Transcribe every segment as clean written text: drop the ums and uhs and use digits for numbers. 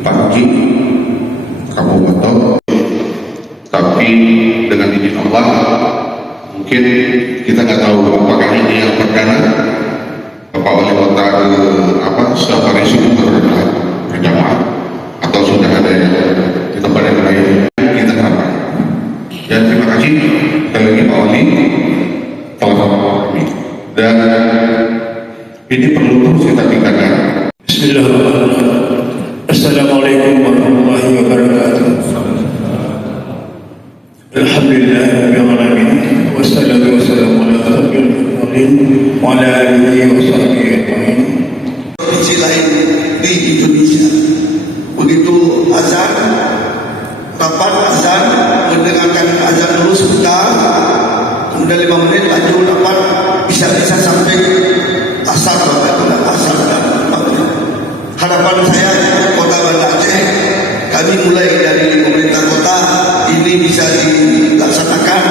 pagi Kabupaten, tapi dengan izin Allah mungkin kita nggak tahu apakah ini yang perdana Bapak Wali Kota setiap hari Jumat berjamaah atau sudah ada yang di tempat yang lain. Kita harapkan. Ya, terima kasih sekali lagi Pak Wali telah kami, dan ini perlu terus kita tingkatkan. Bismillahirrahmanirrahim. Assalamualaikum warahmatullahi wabarakatuh. Alhamdulillahirabbil alamin. Wassalatu wassalamu ala asyrofil mursalin wa ala alihi wa sahbihi ajmain. Provinsi lain di Indonesia, begitu azan, rapat azan, mendengarkan azan dulu sebentar, kemudian 5 menit lanjut rapat, bisa-bisa sampai asar dan maghrib. Harapan saya Kota Banda Aceh, kami mulai dari pemerintah kota ini bisa dilaksanakan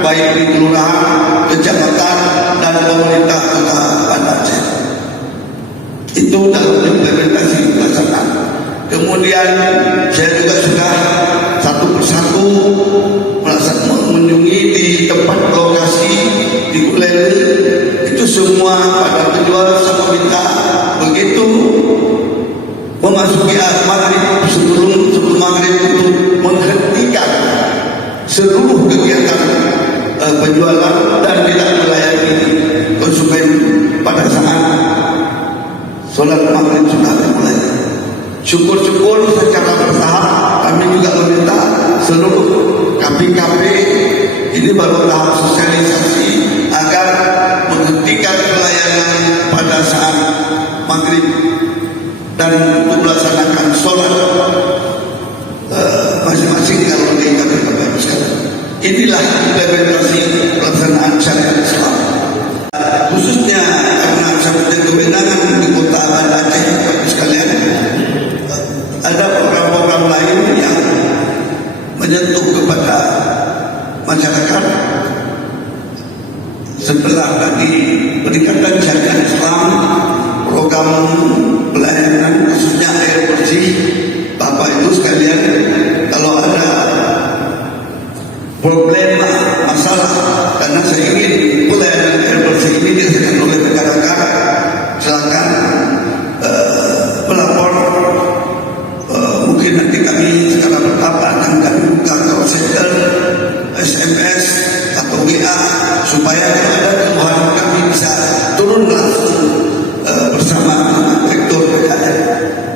baik di kelurahan, kecamatan, dan pemerintah Kota Banda Aceh. Itu dalam implementasi pelaksanaan. Kemudian saya juga sudah satu persatu mengunjungi di tempat lokasi di Kulele. Itu semua pada penjual sama minta begitu memasuki maghrib, sebelum maghrib untuk menghentikan seluruh kegiatan penjualan dan tidak melayani konsumen pada saat sholat maghrib sudah dimulai. Syukur-syukur secara bertahap kami juga meminta seluruh KP-KP ini baru tahap sosialisasi agar menghentikan pelayanan pada saat maghrib dan untuk melaksanakan sholat masing-masing kalau di KP-KP sekalian. Inilah implementasi pelaksanaan syariat Islam. Khususnya karena saya kewenangan di Kota Banda Aceh sekalian, ada program-program lain yang menyentuh kepada masyarakat setelah tadi peningkatan syariat Islam, program pelayanan khususnya air bersih. Bapak Ibu sekalian, kalau ada problema masalah karena saya ingin pelayanan air bersih ini dirasakan oleh masyarakat, silakan melapor. Mungkin nanti kami secara bertahap akan kami buka call center, SMS atau WA supaya kalau ada keluhan kami bisa turun langsung bersama rektor PKN.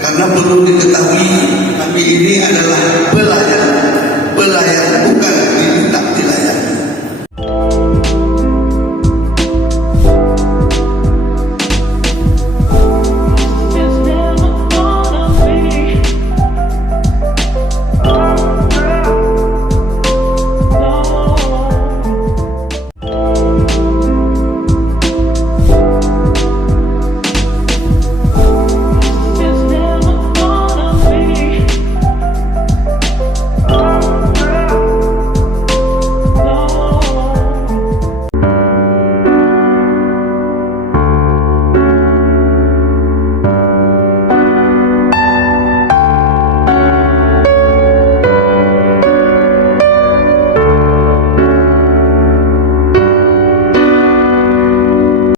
Karena perlu diketahui kami ini adalah